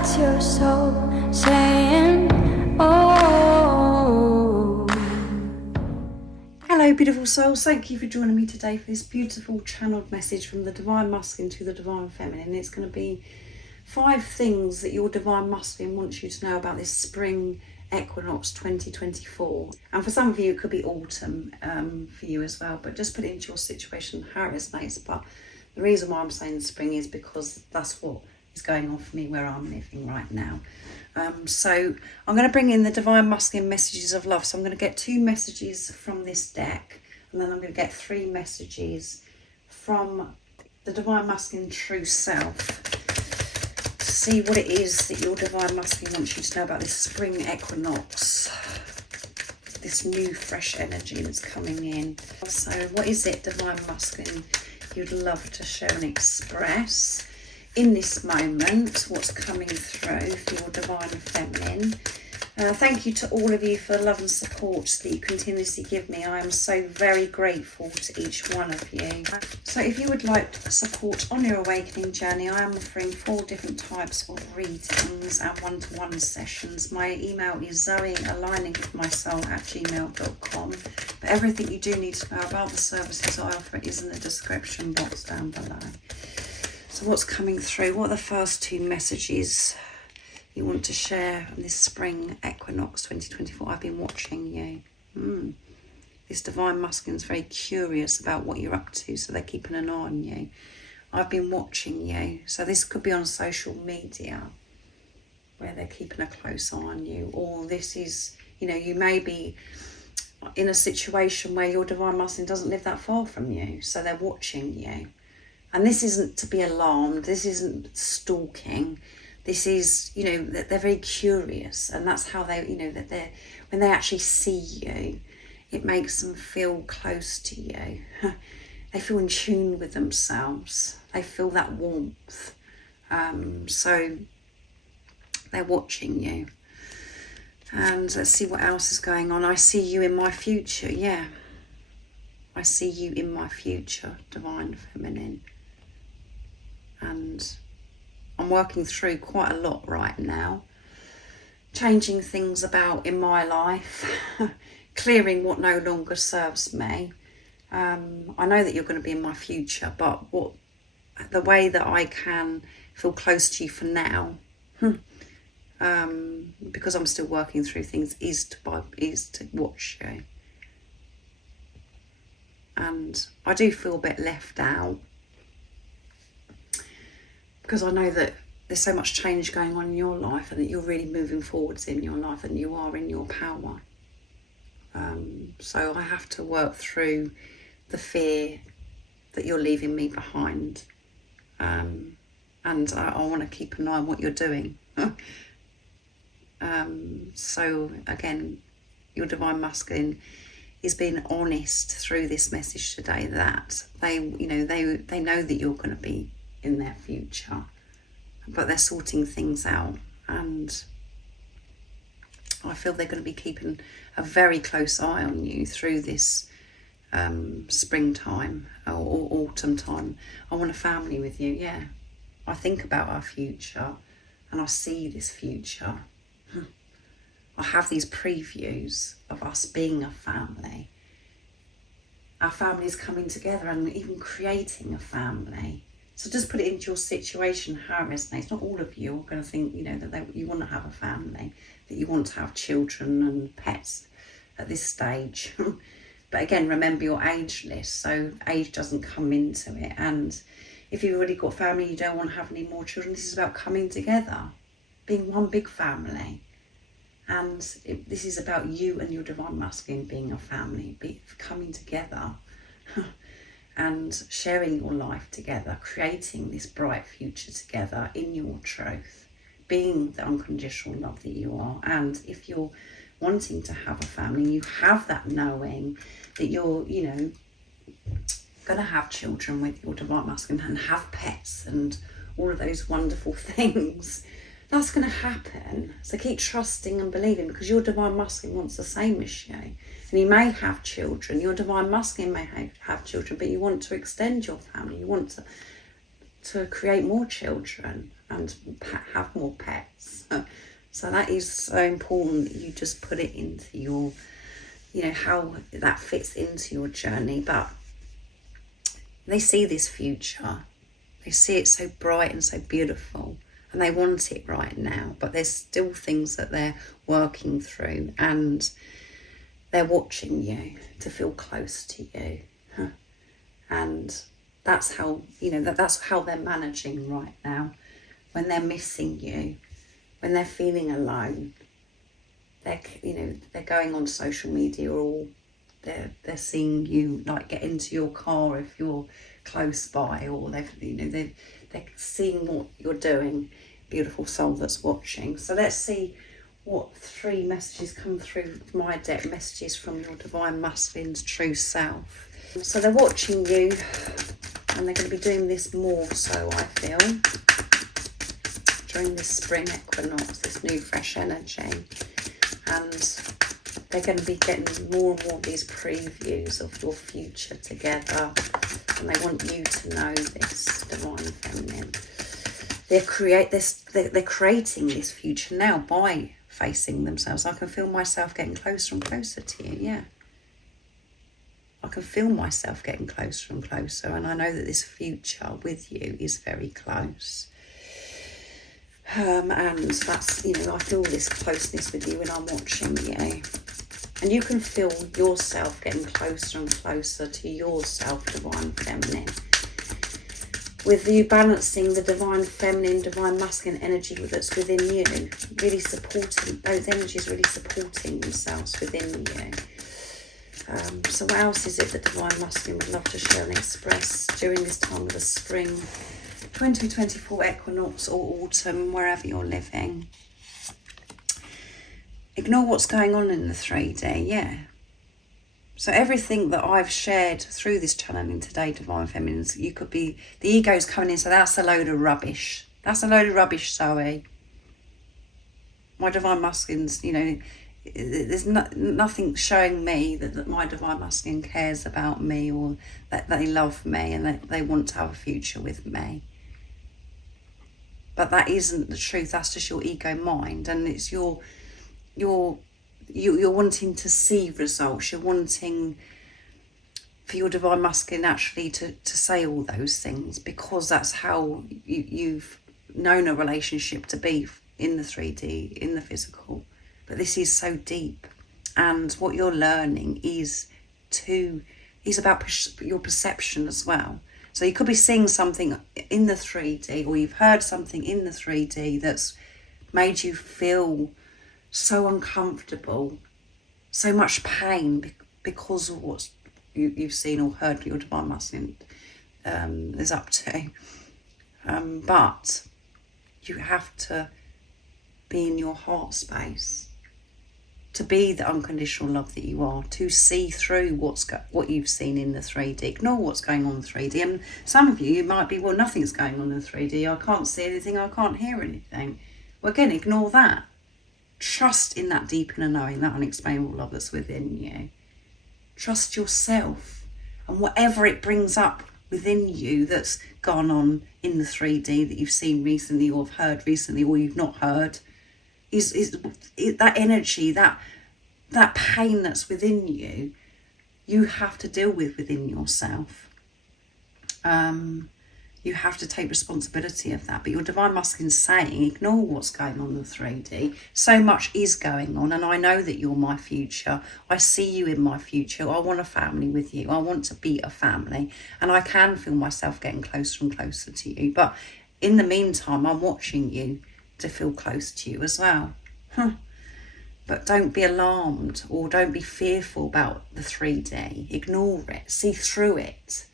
That's your soul saying, oh. Hello beautiful souls, thank you for joining me today for this beautiful channeled message from the Divine Masculine to the Divine Feminine. It's going to be 5 things that your Divine Masculine wants you to know about this spring Equinox 2024. And for some of you it could be autumn for you as well, but just put it into your situation how it resonates. But the reason why I'm saying spring is because that's what is going on for me where I'm living right now. So I'm going to bring in the Divine Masculine messages of love. So I'm going to get 2 messages from this deck, and then I'm going to get 3 messages from the Divine Masculine True Self to see what it is that your Divine Masculine wants you to know about this spring equinox, this new fresh energy that's coming in. So what is it, Divine Masculine, you'd love to share and express in this moment? What's coming through for your Divine Feminine? Thank you to all of you for the love and support that you continuously give me. I am so very grateful to each one of you. So if you would like support on your awakening journey, I am offering 4 different types of readings and one-to-one sessions. My email is zoealigningbwithmysoul@gmail.com. But everything you do need to know about the services I offer is in the description box down below. So what's coming through? What are the first 2 messages you want to share on this spring equinox 2024? I've been watching you. This Divine Masculine is very curious about what you're up to, so they're keeping an eye on you. I've been watching you. So this could be on social media where they're keeping a close eye on you, or this is, you may be in a situation where your Divine Masculine doesn't live that far from you, so they're watching you. And this isn't to be alarmed, this isn't stalking, this is, that they're very curious, and that's how they, that they're, when they actually see you, it makes them feel close to you. They feel in tune with themselves, they feel that warmth. So they're watching you. And let's see what else is going on. I see you in my future, yeah. I see you in my future, Divine Feminine. And I'm working through quite a lot right now, changing things about in my life, clearing what no longer serves me. I know that you're going to be in my future, but the way that I can feel close to you for now, because I'm still working through things, is to watch you. And I do feel a bit left out, because I know that there's so much change going on in your life, and that you're really moving forwards in your life, and you are in your power. So I have to work through the fear that you're leaving me behind. And I want to keep an eye on what you're doing. So again, your Divine Masculine is being honest through this message today that they know that you're going to be in their future, but they're sorting things out, and I feel they're going to be keeping a very close eye on you through this springtime or autumn time. I want a family with you, yeah. I think about our future and I see this future. I have these previews of us being a family. Our family is coming together and even creating a family. So just put it into your situation how it resonates. Not all of you are going to think, that you want to have a family, that you want to have children and pets at this stage. But again, remember you're ageless, so age doesn't come into it. And if you've already got family, you don't want to have any more children. This is about coming together, being one big family. And this is about you and your Divine Masculine being a family, coming together. And sharing your life together, creating this bright future together in your truth, being the unconditional love that you are. And if you're wanting to have a family, you have that knowing that you're, going to have children with your Divine Masculine and have pets and all of those wonderful things, that's going to happen. So keep trusting and believing, because your Divine Masculine wants the same as you. And you may have children, your Divine Masculine may have children, but you want to extend your family. You want to to create more children and have more pets. So that is so important that you just put it into your, you know, how that fits into your journey. But they see this future. They see it so bright and so beautiful, and they want it right now. But there's still things that they're working through, and they're watching you to feel close to you. And that's how, you know, that's how they're managing right now. When they're missing you, when they're feeling alone, they're going on social media, or they're seeing you like get into your car if you're close by, or they're seeing what you're doing. Beautiful soul that's watching. So let's see what 3 messages come through my deck, messages from your divine masculine's true self. So they're watching you, and they're going to be doing this more so, I feel, during this spring equinox, this new fresh energy. And they're going to be getting more and more of these previews of your future together, and they want you to know this, divine feminine. They're creating this future now by facing themselves. I can feel myself getting closer and closer to you, yeah. I can feel myself getting closer and closer, and I know that this future with you is very close. And that's, you know, I feel this closeness with you when I'm watching you. And you can feel yourself getting closer and closer to yourself, divine feminine. With you balancing the divine feminine, divine masculine energy that's within you, really supporting, those energies really supporting themselves within you. So what else is it that divine masculine would love to share and express during this time of the spring 2024 equinox or autumn, wherever you're living? Ignore what's going on in the 3D, yeah. So everything that I've shared through this channeling today, divine feminines, you could be, the ego's coming in, so that's a load of rubbish. That's a load of rubbish, Zoe. My divine masculines, you know, there's nothing showing me that my divine masculine cares about me, or that they love me and that they want to have a future with me. But that isn't the truth. That's just your ego mind, and it's you're wanting to see results. You're wanting for your divine masculine actually to say all those things, because that's how you've known a relationship to be in the 3D, in the physical. But this is so deep, and what you're learning is about your perception as well. So you could be seeing something in the 3D, or you've heard something in the 3D that's made you feel so uncomfortable, so much pain because of what you've seen or heard your divine masculine is up to. But you have to be in your heart space, to be the unconditional love that you are, to see through what you've seen in the 3D. Ignore what's going on in the 3D. And some of you might be, well, nothing's going on in the 3D. I can't see anything. I can't hear anything. Well, again, ignore that. Trust in that deep inner knowing, that unexplainable love that's within you. Trust yourself, and whatever it brings up within you that's gone on in the 3D that you've seen recently, or have heard recently, or you've not heard, is that energy, that pain that's within you, you have to deal with within yourself. You have to take responsibility of that. But your divine masculine's saying, ignore what's going on in the 3D. So much is going on, and I know that you're my future. I see you in my future. I want a family with you. I want to be a family, and I can feel myself getting closer and closer to you. But in the meantime, I'm watching you to feel close to you as well. But don't be alarmed, or don't be fearful about the 3D. Ignore it. See through it.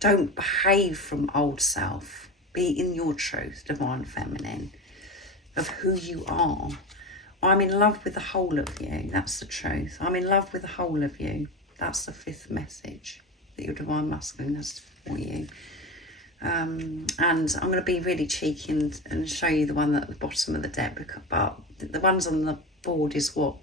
Don't behave from old self. Be in your truth, divine feminine, of who you are. I'm in love with the whole of you. That's the truth. I'm in love with the whole of you. That's the 5th message that your divine masculine has for you. And I'm going to be really cheeky and show you the one at the bottom of the deck, but the ones on the board is what,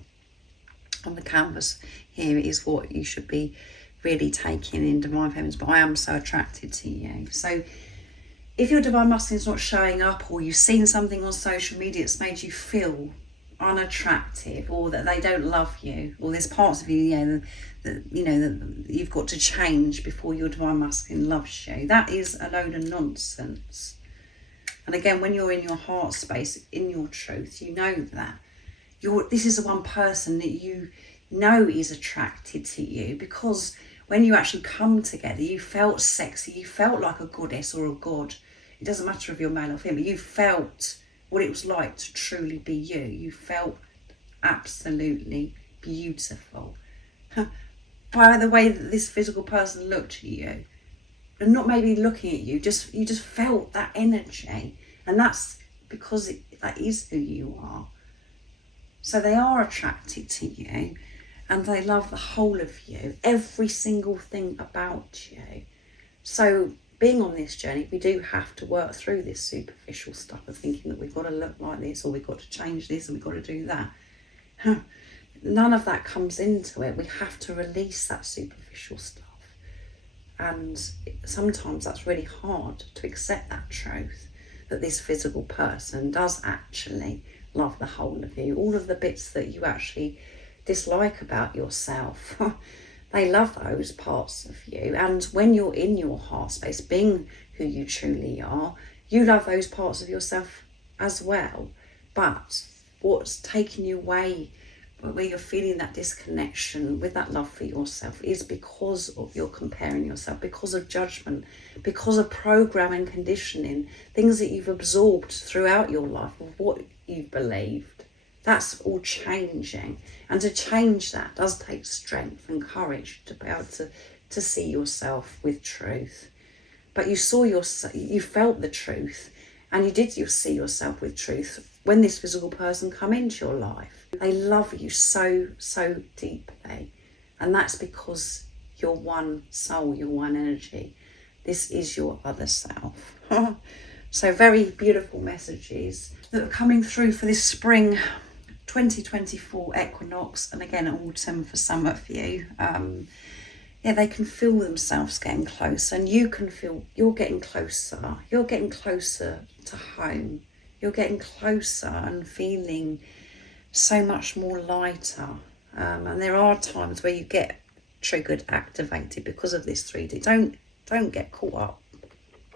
on the canvas here, is what you should be really taking in divine feminines, but I am so attracted to you. So if your divine masculine is not showing up, or you've seen something on social media that's made you feel unattractive, or that they don't love you, or there's parts of you, that you've got to change before your divine masculine loves you, that is a load of nonsense. And again, when you're in your heart space, in your truth, you know that this is the one person that you know is attracted to you, because when you actually come together, you felt sexy, you felt like a goddess or a god. It doesn't matter if you're male or female, you felt what it was like to truly be you. You felt absolutely beautiful by the way that this physical person looked at you, and not maybe looking at you, you just felt that energy, and that's because that is who you are. So they are attracted to you, and they love the whole of you, every single thing about you. So being on this journey, we do have to work through this superficial stuff of thinking that we've got to look like this, or we've got to change this, and we've got to do that. None of that comes into it. We have to release that superficial stuff. And sometimes that's really hard to accept that truth, that this physical person does actually love the whole of you. All of the bits that you actually dislike about yourself, they love those parts of you. And when you're in your heart space, being who you truly are, you love those parts of yourself as well. But what's taking you away, where you're feeling that disconnection with that love for yourself, is because of you're comparing yourself, because of judgment, because of program and conditioning, things that you've absorbed throughout your life of what you've believed. That's all changing, and to change that does take strength and courage to be able to see yourself with truth. But you felt the truth, and you see yourself with truth when this physical person come into your life. They love you so, so deeply. And that's because you're one soul, you're one energy. This is your other self. So very beautiful messages that are coming through for this spring 2024 equinox, and again autumn for some of you. They can feel themselves getting closer, and you can feel you're getting closer. You're getting closer to home. You're getting closer and feeling so much more lighter. And there are times where you get triggered, activated because of this 3D. Don't get caught up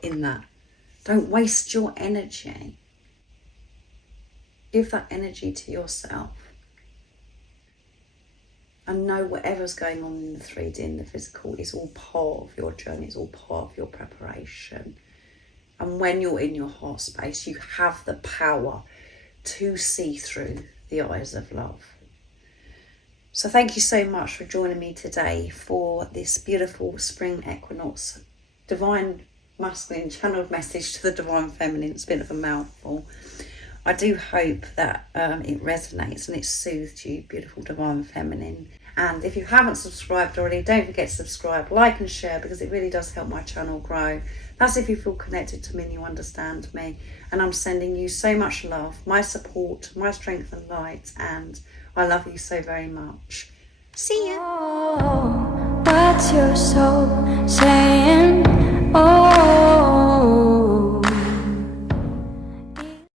in that. Don't waste your energy. Give that energy to yourself. And know whatever's going on in the 3D, in the physical, is all part of your journey, it's all part of your preparation. And when you're in your heart space, you have the power to see through the eyes of love. So thank you so much for joining me today for this beautiful spring equinox divine masculine channeled message to the divine feminine. It's a bit of a mouthful. I do hope that it resonates and it soothed you, beautiful divine feminine. And if you haven't subscribed already, don't forget to subscribe, like and share, because it really does help my channel grow. That's if you feel connected to me and you understand me. And I'm sending you so much love, my support, my strength and light, and I love you so very much. See ya. Oh, what's your soul saying? Oh.